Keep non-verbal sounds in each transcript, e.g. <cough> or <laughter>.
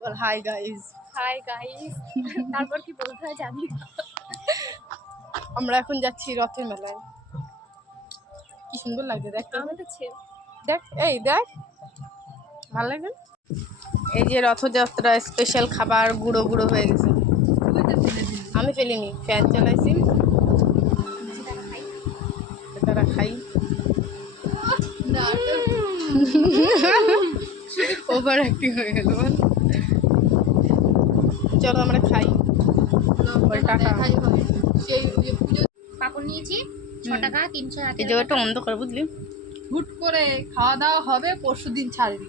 বল hi guys hi guys তারপর কি বলতে হয় জানি আমরা এখন যাচ্ছি রথের মেলায়। কি সুন্দর লাগছে দেখ। আমাদের দেখ এই দেখ। ভালো লাগে এই যে রথযাত্রা স্পেশাল খাবার গুঁড়ো গুঁড়ো হয়ে গেছে। আমি ফেলিনি ফ্যান চালাইছি। তারা খাই। ওভার অ্যাক্টিং <laughs> হয়ে গেল। চলো আমরা খাই। পাপড় নিয়েছি ছ টাকা তিনশো এই জায়গাটা অন্ধকার বুঝলি? হুট করে খাওয়া দাওয়া হবে পরশু দিন ছাড়বি।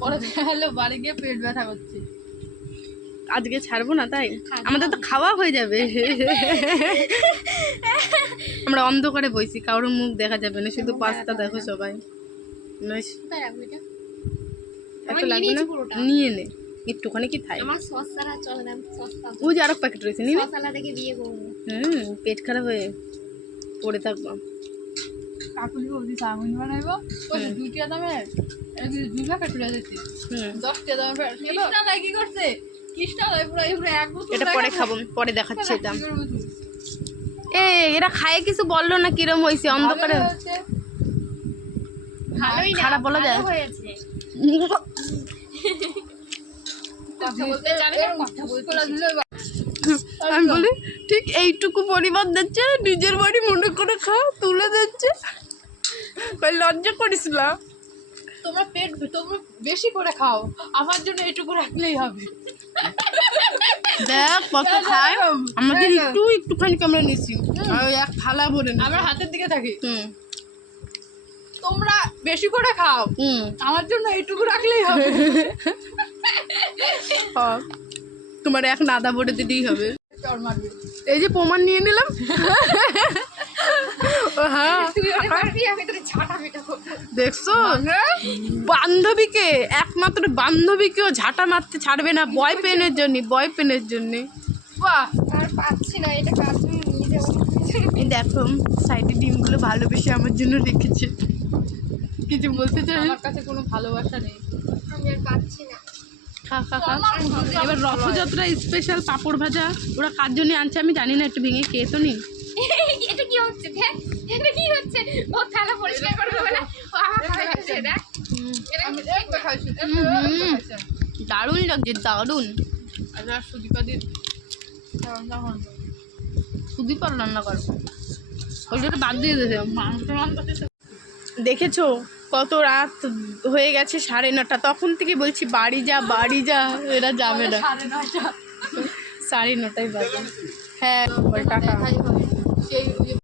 পরে দেখা গেলো বাড়ি গিয়ে পেট ব্যথা করছে। আজকে ছাড়বো না তাই? আমাদের তো খাওয়া হয়ে যাবে। আমরা অন্ধকারে বইছি কারোর মুখ দেখা যাবে না শুধু পাস্তা দেখো সবাই। নিয়ে না। একটুখানি কি থাই? আমার সস ছাড়া চলে না সস ওই যে আরও প্যাকেট রয়েছে সস বিয়ে করব হুম পেট খারাপ হয়ে পড়ে থাকব। কাকুলি বলছি চাউমিন বানাইবো। ওই দুইটা দামে? দুই প্যাকেট তুলে দিচ্ছি হুম। দশটা দামে কৃষ্ণা ভাই কি করছে? কৃষ্ণা ভাই পুরো পুরো এক বোতল এটা পরে খাব। পরে দেখাচ্ছি এটা? এ এরা খায় কিছু বলল না কিরম হয়েছে? অন্ধকারে খারাপ বলা যায়? <laughs> আমি বলি ঠিক এইটুকু পরিমাণ দিচ্ছে নিজের বাড়ি মনে করে খা তুলে দিচ্ছে। লজ্জা করিস না। তোমরা পেট তোমরা বেশি করে খাও আমার জন্য এটুকু রাখলেই হবে। দেখ কত খায়। আমাদের একটু একটুখানি আমরা নিছি। আর ওই এক থালা ভরে আমরা হাতের দিকে থাকি। হুম। তোমরা বেশি করে খাও আমার জন্য এইটুকু রাখলেই হবে। হ্যাঁ। <laughs> তোমার এক নাদা ভরে দিতেই হবে। এই যে প্রমাণ নিয়ে নিলাম। হ্যাঁ। দেখছ? বান্ধবীকে একমাত্র বান্ধবীকেও ঝাঁটা মারতে ছাড়বে না বয় পেনের জন্য বয় পেনের জন্য। দেখো সাইডে ডিমগুলো ভালোবেসে আমার জন্য রেখেছে। কিছু বলতে চাই? আমার কাছে কোনো ভালোবাসা নেই। আমি আর পাচ্ছি না। খা খা খা এবার রথযাত্রা স্পেশাল পাঁপড় ভাজা ওরা কার জন্য আনছে আমি জানি না একটু ভেঙে খেয়ে তো নি। এটা কি হচ্ছে দেখ এটা কি হচ্ছে? ও থালা পরিষ্কার করে দেবে না? ও আমার দেখ। এটা আমি একটা খাইছি একটা হুম। খাইছি। দারুণ লাগছে দারুণ। সুদীপাদির রান্না আর ওইটা বাদ দিয়ে দেখেছ? কত রাত হয়ে গেছে সাড়ে নটা। তখন থেকে বলছি বাড়ি যা বাড়ি যা এরা যাবে না। সাড়ে নটায় বাজে। হ্যাঁ যে